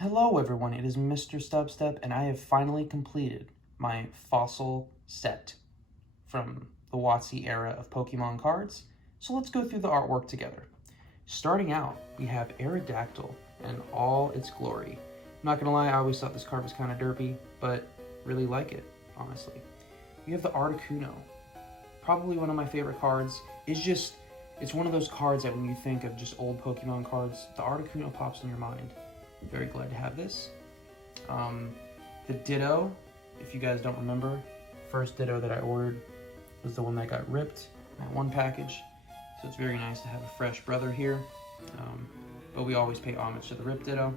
Hello everyone, it is Misterstubstep, and I have finally completed my fossil set from the WotC era of Pokemon cards. So let's go through the artwork together. Starting out, we have Aerodactyl in all its glory. I'm not gonna lie, I always thought this card was kind of derpy, but really like it, honestly. We have the Articuno, probably one of my favorite cards. It's one of those cards that when you think of just old Pokemon cards, the Articuno pops in your mind. Very glad to have this. The Ditto, if you guys don't remember, first Ditto that I ordered was the one that got ripped in that one package. So it's very nice to have a fresh brother here. But we always pay homage to the ripped Ditto.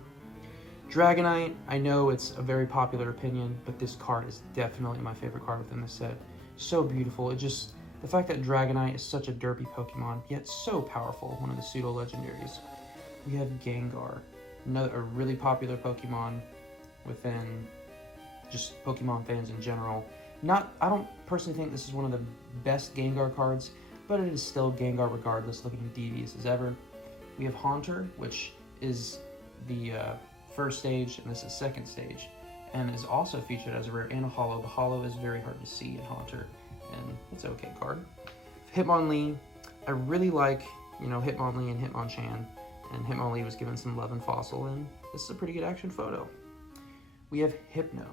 Dragonite, I know it's a very popular opinion, but this card is definitely my favorite card within the set. So beautiful. The fact that Dragonite is such a derpy Pokemon, yet so powerful, one of the pseudo-legendaries. We have Gengar. A really popular Pokemon within just Pokemon fans in general. I don't personally think this is one of the best Gengar cards, but it is still Gengar regardless, looking devious as ever. We have Haunter, which is the first stage, and this is second stage, and is also featured as a rare and a holo. The holo is very hard to see in Haunter, and it's an okay card. Hitmonlee, I really like, Hitmonlee and Hitmonchan. And Hitmonlee was given some love in Fossil, and this is a pretty good action photo. We have Hypno.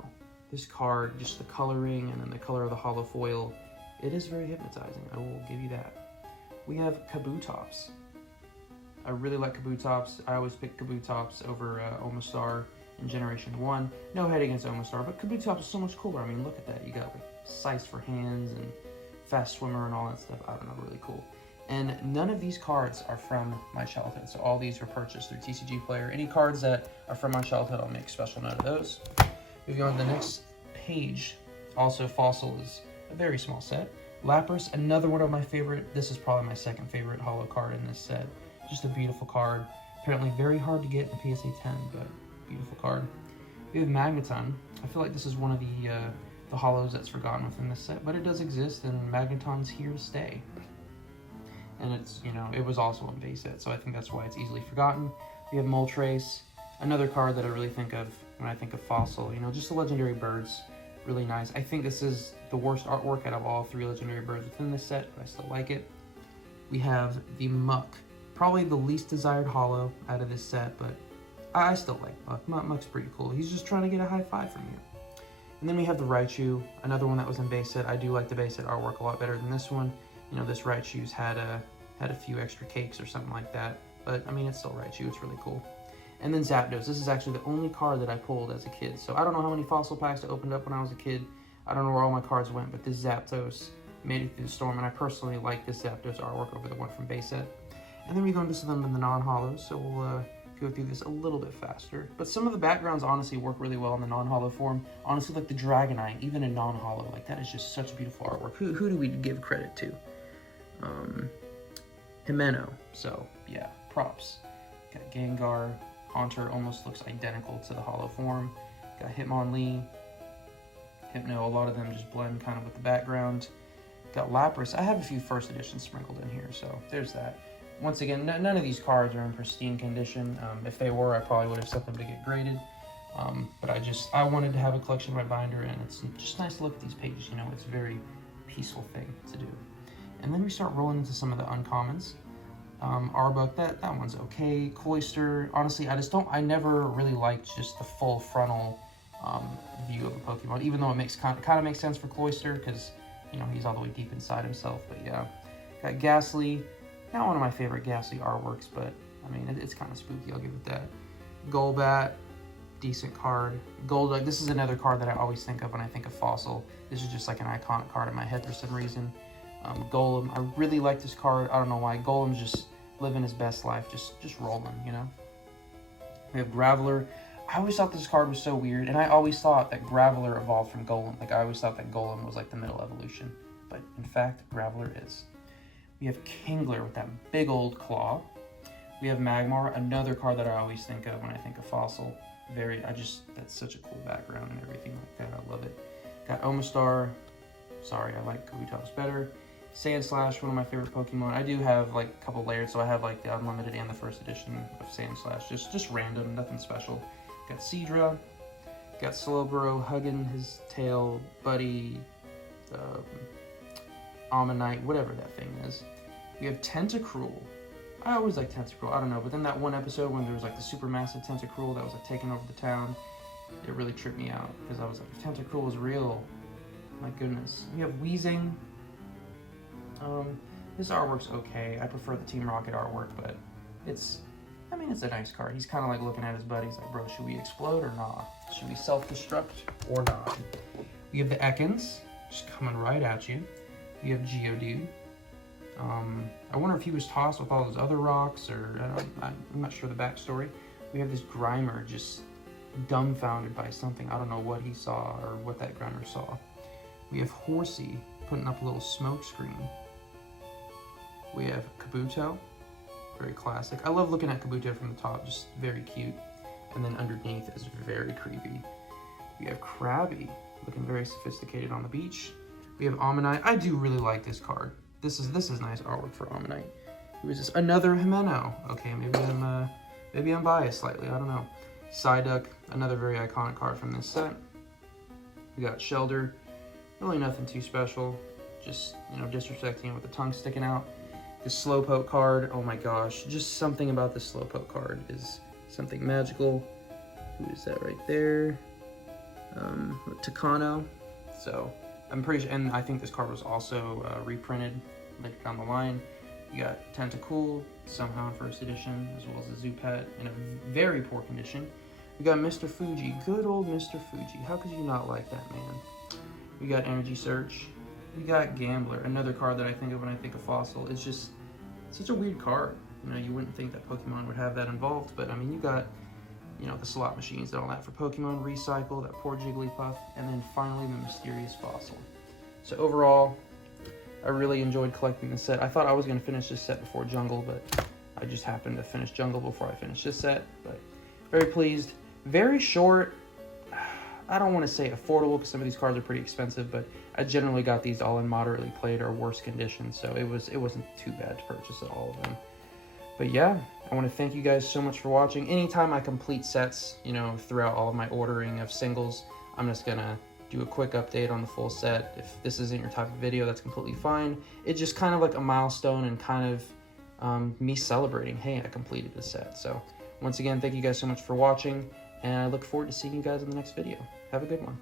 This card, just the coloring and then the color of the holo foil, it is very hypnotizing, I will give you that. We have Kabutops. I really like Kabutops. I always pick Kabutops over Omastar in Generation 1. No hate against Omastar, but Kabutops is so much cooler. I mean, look at that. You got like size for hands and fast swimmer and all that stuff. I don't know, really cool. And none of these cards are from my childhood, so all these were purchased through TCG Player. Any cards that are from my childhood, I'll make special note of those. Moving on to the next page, also Fossil is a very small set. Lapras, another one of my favorite. This is probably my second favorite holo card in this set. Just a beautiful card. Apparently very hard to get in PSA 10, but beautiful card. We have Magneton. I feel like this is one of the holos that's forgotten within this set, but it does exist, and Magneton's here to stay. And it's, it was also on base set, so I think that's why it's easily forgotten. We have Moltres, another card that I really think of when I think of Fossil. Just the legendary birds, really nice. I think this is the worst artwork out of all three legendary birds within this set, but I still like it. We have the Muck, probably the least desired holo out of this set, but I still like Muck. Muck's pretty cool. He's just trying to get a high five from you. And then we have the Raichu, another one that was in base set. I do like the base set artwork a lot better than this one. This Raichu's had a few extra cakes or something like that, but I mean, it's still Raichu. It's really cool. And then Zapdos. This is actually the only card that I pulled as a kid. So I don't know how many fossil packs I opened up when I was a kid. I don't know where all my cards went, but this Zapdos made it through the storm, and I personally like this Zapdos artwork over the one from base set. And then we go into some of the non-holos, so we'll go through this a little bit faster. But some of the backgrounds honestly work really well in the non-holo form. Honestly, like the Dragonite, even in non-holo, like that is just such beautiful artwork. Who do we give credit to? Himeno, so yeah, props. Got Gengar, Haunter almost looks identical to the holo form. Got Hitmonlee, Hypno, a lot of them just blend kind of with the background. Got Lapras. I have a few first editions sprinkled in here, so there's that. Once again, none of these cards are in pristine condition. If they were, I probably would have set them to get graded. But I wanted to have a collection in my binder, and it's just nice to look at these pages. It's a very peaceful thing to do. And then we start rolling into some of the uncommons. Arbok, that one's okay. Cloyster, honestly, I never really liked just the full frontal view of a Pokemon, even though it kind of makes sense for Cloyster, because, he's all the way deep inside himself, but yeah. Got Ghastly, not one of my favorite Ghastly artworks, but, I mean, it's kind of spooky, I'll give it that. Golbat, decent card. Golduck, this is another card that I always think of when I think of Fossil. This is just like an iconic card in my head for some reason. Golem, I really like this card. I don't know why. Golem's just living his best life, just rolling, We have Graveler. I always thought this card was so weird, and I always thought that Graveler evolved from Golem. Like, I always thought that Golem was like the middle evolution, but in fact, Graveler is. We have Kingler with that big old claw. We have Magmar, another card that I always think of when I think of Fossil. That's such a cool background and everything like that. I love it. Got Omastar. Sorry, I like Kabutops better. Sandslash, one of my favorite Pokemon. I do have like a couple layers, so I have like the Unlimited and the first edition of Sandslash. Just random, nothing special. Got Seadra, got Slowbro hugging his tail buddy, Ammonite, whatever that thing is. We have Tentacruel. I always like Tentacruel, I don't know, but then that one episode when there was like the supermassive Tentacruel that was like taking over the town, it really tripped me out, because I was like, if Tentacruel is real, my goodness. We have Weezing. This artwork's okay. I prefer the Team Rocket artwork, but it's a nice card. He's kind of like looking at his buddies like, bro, should we explode or not? Should we self-destruct or not? We have the Ekans, just coming right at you. We have Geodude. I wonder if he was tossed with all those other rocks, or I'm not sure the backstory. We have this Grimer just dumbfounded by something. I don't know what he saw or what that Grimer saw. We have Horsey putting up a little smoke screen. We have Kabuto, very classic. I love looking at Kabuto from the top, just very cute. And then underneath is very creepy. We have Krabby, looking very sophisticated on the beach. We have Ammonite. I do really like this card. This is nice artwork for Ammonite. Who is this? Another Himeno. Okay, maybe I'm biased slightly. I don't know. Psyduck, another very iconic card from this set. We got Shelder. Really nothing too special. Just, disrespecting it with the tongue sticking out. The Slowpoke card. Oh my gosh. Just something about the Slowpoke card is something magical. Who is that right there? Takano. So I'm pretty sure, and I think this card was also reprinted later down the line. You got Tentacool, somehow in first edition, as well as a Zoopet in a very poor condition. We got Mr. Fuji, good old Mr. Fuji. How could you not like that man? We got Energy Search. We got Gambler, another card that I think of when I think of Fossil. It's just such a weird card. You wouldn't think that Pokemon would have that involved, but I mean, you got, the slot machines and all that for Pokemon, Recycle, that poor Jigglypuff, and then finally the mysterious Fossil. So overall, I really enjoyed collecting this set. I thought I was going to finish this set before Jungle, but I just happened to finish Jungle before I finished this set. But very pleased. Very short. I don't want to say affordable because some of these cards are pretty expensive, but I generally got these all in moderately played or worse condition, so it wasn't too bad to purchase all of them. But yeah, I want to thank you guys so much for watching. Anytime I complete sets, throughout all of my ordering of singles, I'm just gonna do a quick update on the full set. If this isn't your type of video, that's completely fine. It's just kind of like a milestone and kind of me celebrating, hey, I completed the set. So once again, thank you guys so much for watching, and I look forward to seeing you guys in the next video. Have a good one.